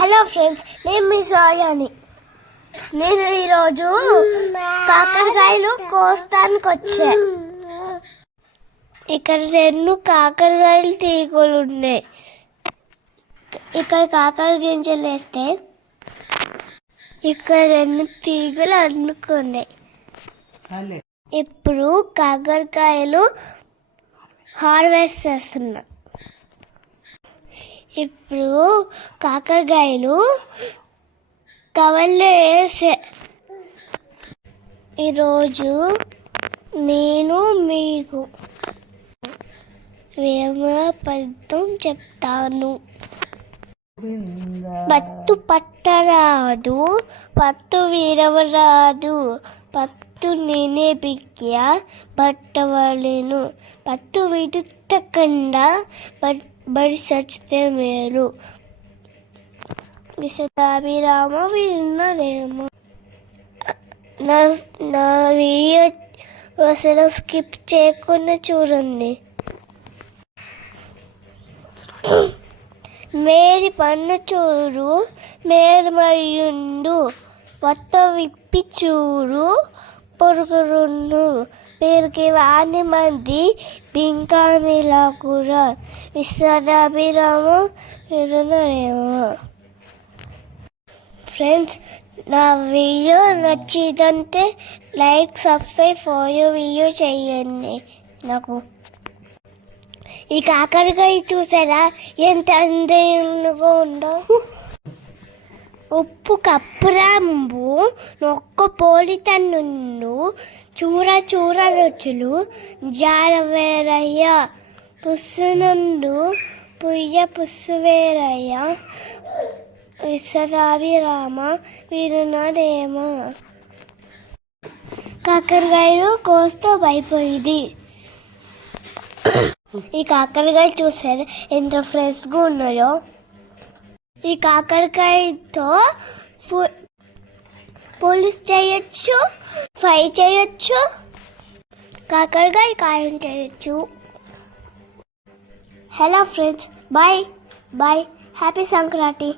Hello friends, నేను మీ సోయాని. నేను ఈరోజు కాకరకాయలు కోస్తానికి వచ్చా. ఇక్కడ 2 కాకరకాయలు తీగలు ఉన్నాయి. ఇక్కడ కాకర గింజలు వేస్తే ఇక్కడ 2 తీగలు అనుకున్నాయి. ఇప్పుడు కాకరకాయలు హార్వెస్ట్ చేస్తున్నా. ఇప్పుడు కాకరకాయలు కవర్లో వేసే. ఈరోజు నేను మీకు వేమన పద్యం చెప్తాను. పత్తు పట్టరాదు, పత్తు విరవరాదు, పత్తు నేనే బిగ్య పట్టవలేను, పత్తు విడుతకుండా బడి సచ్చితే మేలు. విశదాభిరామ విన్నదేమో. నా వీడియో అసలు స్కిప్ చేయకుండా చూడండి. మేరి పన్ను చూడు, మేరు మయుండు, కొత్త విప్పి చూడు, పొరుగురుండు, పేరుకి వాణి మంది బింకామిలాకుర. విశ్వదాభిరామ వినరేమో. ఫ్రెండ్స్, నా వీడియో నచ్చిందంటే లైక్, సబ్స్క్రైబ్, ఫాలో వీడియో చేయండి. నాకు ఈ కాకరకాయ చూసారా ఎంత అందంగా ఉందో. ఉప్పు కప్పురంబు నొక్క పోలితన్నుండు, చూర చూర రుచులు జారవేరయ్య, పుస్సునుండు పుయ్య పుస్సువేరయ్య. విశ్వదాభిరామ వినునాడేమో. కాకరకాయలు కోస్తూ అయిపోయింది. ఈ కాకరకాయ చూసారు ఎంత ఫ్రెష్గా ఉన్నాయో. ఈ కాకరకాయతో పోలీస్ చేయొచ్చు, ఫ్రై చేయొచ్చు, కాకరకాయ కారం చేయొచ్చు. Hello friends, bye bye, happy Sankranti.